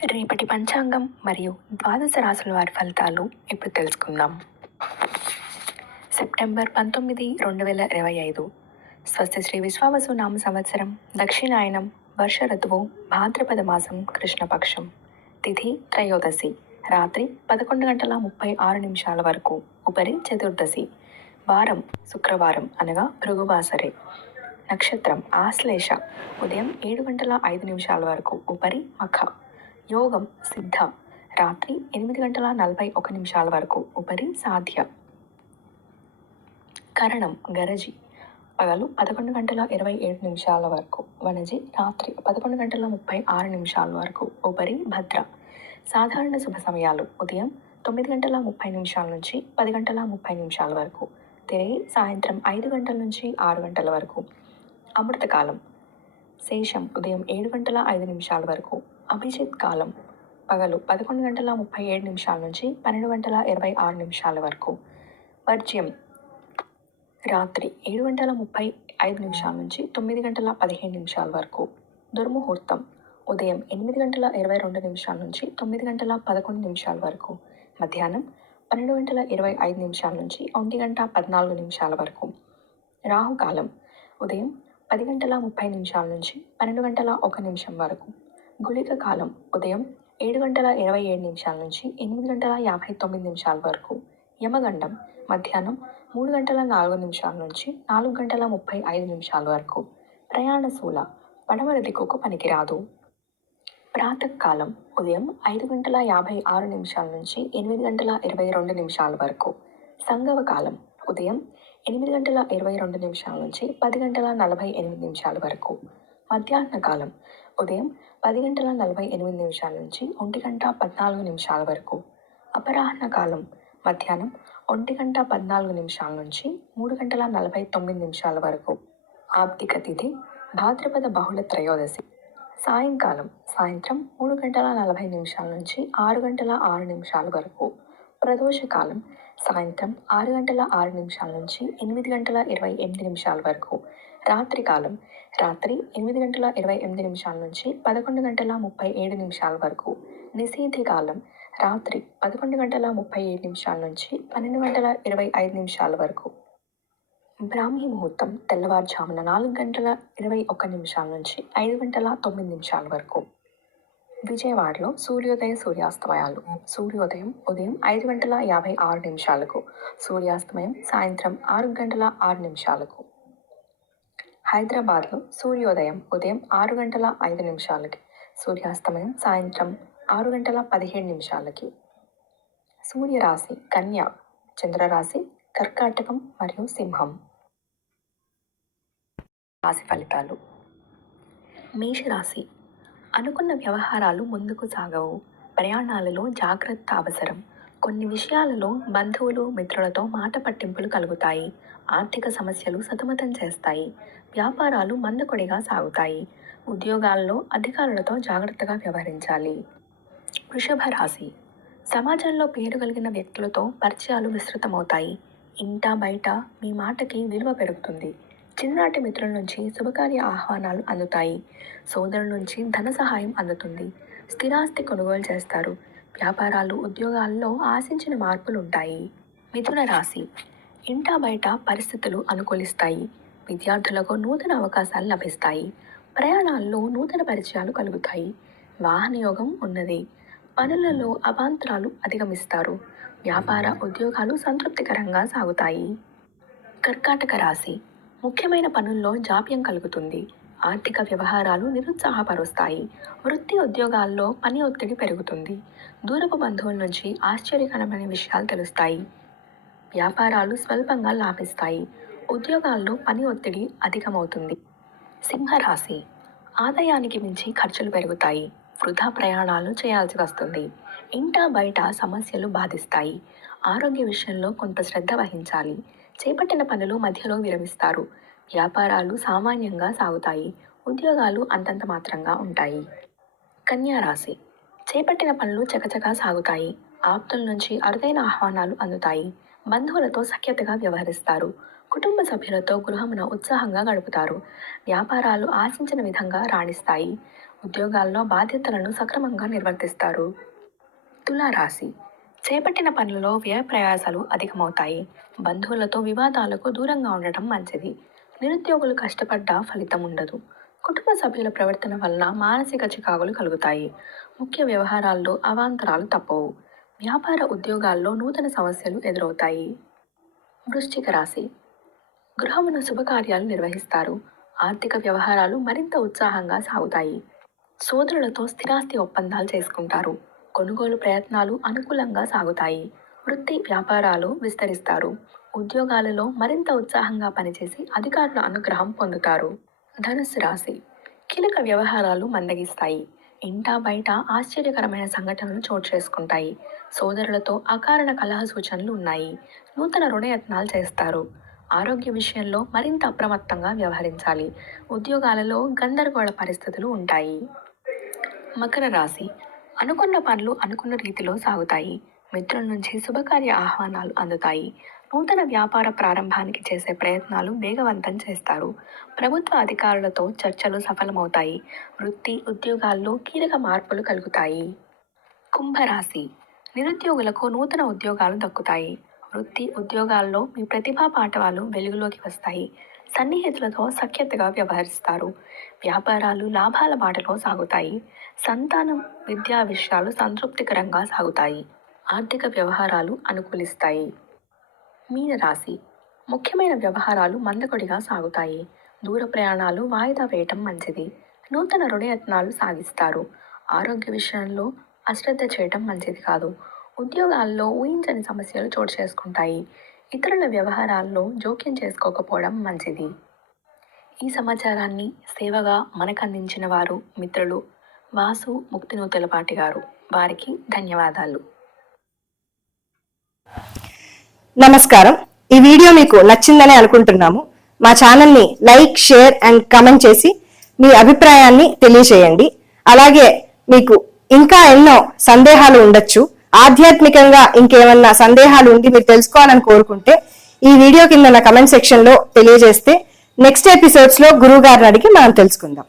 రేపటి పంచాంగం మరియు ద్వాదశ రాశుల వారి ఫలితాలు ఇప్పుడు తెలుసుకుందాం. సెప్టెంబర్ 19, 2025. స్వస్తి శ్రీ విశ్వావసు నామ సంవత్సరం, దక్షిణాయనం, వర్ష ఋతువు, భాద్రపద మాసం, కృష్ణపక్షం. తిథి త్రయోదశి, రాత్రి 11:36 వరకు, ఉపరి చతుర్దశి. వారం శుక్రవారం అనగా భృగువాసరే. నక్షత్రం ఆశ్లేష, ఉదయం 7:05 వరకు, ఉపరి మఖ. యోగం సిద్ధ, రాత్రి 8:41 వరకు, ఉపరి సాధ్య. కరణం గరజి, పగలు 11:27 వరకు, వనజి రాత్రి 11:36 వరకు, ఉపరి భద్ర. సాధారణ శుభ సమయాలు ఉదయం 9:30 నుంచి 10:30 వరకు, తిరిగి సాయంత్రం 5 గంటల నుంచి 6 గంటల వరకు. అమృతకాలం శేషం ఉదయం 7:05 వరకు. అభిజిత్ కాలం పగలు 11:37 నుంచి 12:26 వరకు. వర్జ్యం రాత్రి 7:35 నుంచి 9:15 వరకు. దుర్ముహూర్తం ఉదయం 8:22 నుంచి 9:11 వరకు. మధ్యాహ్నం 12:25 నుంచి 1:14 వరకు. రాహుకాలం ఉదయం 10:30 నుంచి 12:01 వరకు. గుళిక కాలం ఉదయం 7:27 నుంచి 8:59 వరకు. యమగండం మధ్యాహ్నం 3:04 నుంచి 4:35 వరకు. ప్రయాణశూల పడమర దిక్కుకు పనికిరాదు. ప్రాతకాలం ఉదయం 5:56 నుంచి 8:22 వరకు. సంగవ కాలం ఉదయం 8:22 నుంచి 10:48 వరకు. మధ్యాహ్న కాలం ఉదయం 10:48 నుంచి 1:14 వరకు. అపరాహ్న కాలం మధ్యాహ్నం 1:14 నుంచి 3:49 వరకు. ఆప్తిక తిథి భాద్రపద బహుళ త్రయోదశి. సాయంకాలం సాయంత్రం 3:40 నుంచి 6:06 వరకు. ప్రదోషకాలం సాయంత్రం 6:06 నుంచి 8:28 వరకు. రాత్రికాలం రాత్రి 8:28 నుంచి 11:37 వరకు. నిశీథి కాలం రాత్రి 11:37 నుంచి 12:25 వరకు. బ్రాహ్మీ ముహూర్తం తెల్లవారుజామున 4:21 నుంచి 5:09 వరకు. విజయవాడలో సూర్యోదయ సూర్యాస్తమయాలు. సూర్యోదయం ఉదయం 5:56 సూర్యాస్తమయం సాయంత్రం 6:06. హైదరాబాద్లో సూర్యోదయం ఉదయం 6:05 సూర్యాస్తమయం సాయంత్రం 6:17. సూర్యరాశి కన్య, చంద్రరాశి కర్కాటకం మరియు సింహం. రాశి ఫలితాలు. మేషరాశి, అనుకున్న వ్యవహారాలు ముందుకు సాగవు. ప్రయాణాలలో జాగ్రత్త అవసరం. కొన్ని విషయాలలో బంధువులు మిత్రులతో మాట పట్టింపులు కలుగుతాయి. ఆర్థిక సమస్యలు సతమతం చేస్తాయి. వ్యాపారాలు మందకొడిగా సాగుతాయి. ఉద్యోగాల్లో అధికారులతో జాగ్రత్తగా వ్యవహరించాలి. వృషభ రాశి, సమాజంలో పేరు కలిగిన వ్యక్తులతో పరిచయాలు విస్తృతమవుతాయి. ఇంట బయట మీ మాటకి విలువ పెరుగుతుంది. చిన్ననాటి మిత్రుల నుంచి శుభకార్య ఆహ్వానాలు అందుతాయి. సోదరుల నుంచి ధన సహాయం అందుతుంది. స్థిరాస్తి కొనుగోలు చేస్తారు. వ్యాపారాలు ఉద్యోగాల్లో ఆశించిన మార్పులు ఉంటాయి. మిథున రాశి, ఇంటా బయట పరిస్థితులు అనుకూలిస్తాయి. విద్యార్థులకు నూతన అవకాశాలు లభిస్తాయి. ప్రయాణాల్లో నూతన పరిచయాలు కలుగుతాయి. వాహన యోగం ఉన్నది. పనులలో అవాంతరాలు అధిగమిస్తారు. వ్యాపార ఉద్యోగాలు సంతృప్తికరంగా సాగుతాయి. కర్కాటక రాశి, ముఖ్యమైన పనుల్లో జాప్యం కలుగుతుంది. ఆర్థిక వ్యవహారాలు నిరుత్సాహపరుస్తాయి. వృత్తి ఉద్యోగాల్లో పని ఒత్తిడి పెరుగుతుంది. దూరపు బంధువుల నుంచి ఆశ్చర్యకరమైన విషయాలు తెలుస్తాయి. వ్యాపారాలు స్వల్పంగా లాభిస్తాయి. ఉద్యోగాల్లో పని ఒత్తిడి అధికమవుతుంది. సింహరాశి, ఆదాయానికి మించి ఖర్చులు పెరుగుతాయి. వృధా ప్రయాణాలు చేయాల్సి వస్తుంది. ఇంటా బయట సమస్యలు బాధిస్తాయి. ఆరోగ్య విషయంలో కొంత శ్రద్ధ వహించాలి. చేపట్టిన పనులు మధ్యలో విరమిస్తారు. వ్యాపారాలు సామాన్యంగా సాగుతాయి. ఉద్యోగాలు అంతంత మాత్రంగా ఉంటాయి. కన్యా రాశి, చేపట్టిన పనులు చకచకా సాగుతాయి. ఆప్తుల నుంచి అరుదైన ఆహ్వానాలు అందుతాయి. బంధువులతో సఖ్యతగా వ్యవహరిస్తారు. కుటుంబ సభ్యులతో గృహమున ఉత్సాహంగా గడుపుతారు. వ్యాపారాలు ఆశించిన విధంగా రాణిస్తాయి. ఉద్యోగాల్లో బాధ్యతలను సక్రమంగా నిర్వర్తిస్తారు. తులారాశి చేపట్టిన పనులలో వ్యయ ప్రయాసాలు అధికమవుతాయి. బంధువులతో వివాదాలకు దూరంగా ఉండటం మంచిది. నిరుద్యోగులు కష్టపడ్డా ఫలితం ఉండదు. కుటుంబ సభ్యుల ప్రవర్తన వలన మానసిక చికాకులు కలుగుతాయి. ముఖ్య వ్యవహారాల్లో అవాంతరాలు తప్పవు. వ్యాపార ఉద్యోగాల్లో నూతన సమస్యలు ఎదురవుతాయి. వృశ్చిక రాశి గృహమున శుభకార్యాలు నిర్వహిస్తారు. ఆర్థిక వ్యవహారాలు మరింత ఉత్సాహంగా సాగుతాయి. సోదరులతో స్థిరాస్తి ఒప్పందాలు చేసుకుంటారు. కొనుగోలు ప్రయత్నాలు అనుకూలంగా సాగుతాయి. వృత్తి వ్యాపారాలు విస్తరిస్తారు. ఉద్యోగాలలో మరింత ఉత్సాహంగా పనిచేసి అధికారుల అనుగ్రహం పొందుతారు. ధనుస్సు రాశి కీలక వ్యవహారాలు మందగిస్తాయి. ఇంటా బయట ఆశ్చర్యకరమైన సంఘటనలు చోటు చేసుకుంటాయి. సోదరులతో అకారణ కలహ సూచనలు ఉన్నాయి. నూతన రుణయత్నాలు చేస్తారు. ఆరోగ్య విషయంలో మరింత అప్రమత్తంగా వ్యవహరించాలి. ఉద్యోగాలలో గందరగోళ పరిస్థితులు ఉంటాయి. మకర రాశి అనుకున్న పనులు అనుకున్న రీతిలో సాగుతాయి. మిత్రుల నుంచి శుభకార్య ఆహ్వానాలు అందుతాయి. నూతన వ్యాపార ప్రారంభానికి చేసే ప్రయత్నాలు వేగవంతం చేస్తారు. ప్రభుత్వ అధికారులతో చర్చలు సఫలమవుతాయి. వృత్తి ఉద్యోగాల్లో కీలక మార్పులు కలుగుతాయి. కుంభరాశి నిరుద్యోగులకు నూతన ఉద్యోగాలు దక్కుతాయి. వృత్తి ఉద్యోగాల్లో మీ ప్రతిభా పాఠవాలు వెలుగులోకి వస్తాయి. సన్నిహితులతో సఖ్యతగా వ్యవహరిస్తారు. వ్యాపారాలు లాభాల బాటలో సాగుతాయి. సంతానం విద్యా విషయాలు సంతృప్తికరంగా సాగుతాయి. ఆర్థిక వ్యవహారాలు అనుకూలిస్తాయి. మీనరాశి ముఖ్యమైన వ్యవహారాలు మందకొడిగా సాగుతాయి. దూర ప్రయాణాలు వాయిదా వేయటం మంచిది. నూతన రుణయత్నాలు సాగిస్తారు. ఆరోగ్య విషయంలో అశ్రద్ధ చేయటం మంచిది కాదు. ఉద్యోగాల్లో ఊహించని సమస్యలు చోటు చేసుకుంటాయి. ఇతరుల వ్యవహారాల్లో జోక్యం చేసుకోకపోవడం మంచిది. ఈ సమాచారాన్ని సేవగా మనకు అందించిన వారు మిత్రులు వాసు ముక్తినూతలపాటి గారు. వారికి ధన్యవాదాలు. నమస్కారం. ఈ వీడియో మీకు నచ్చిందని అనుకుంటున్నాము. మా ఛానల్ని లైక్, షేర్ అండ్ కామెంట్ చేసి మీ అభిప్రాయాన్ని తెలియజేయండి. అలాగే మీకు ఇంకా ఎన్నో సందేహాలు ఉండొచ్చు. ఆధ్యాత్మికంగా ఇంకేమన్నా సందేహాలు ఉండి మీరు తెలుసుకోవాలని కోరుకుంటే ఈ వీడియో కింద కమెంట్ సెక్షన్ లో తెలియజేస్తే నెక్స్ట్ ఎపిసోడ్స్ లో గురువు గారిని అడిగి మనం తెలుసుకుందాం.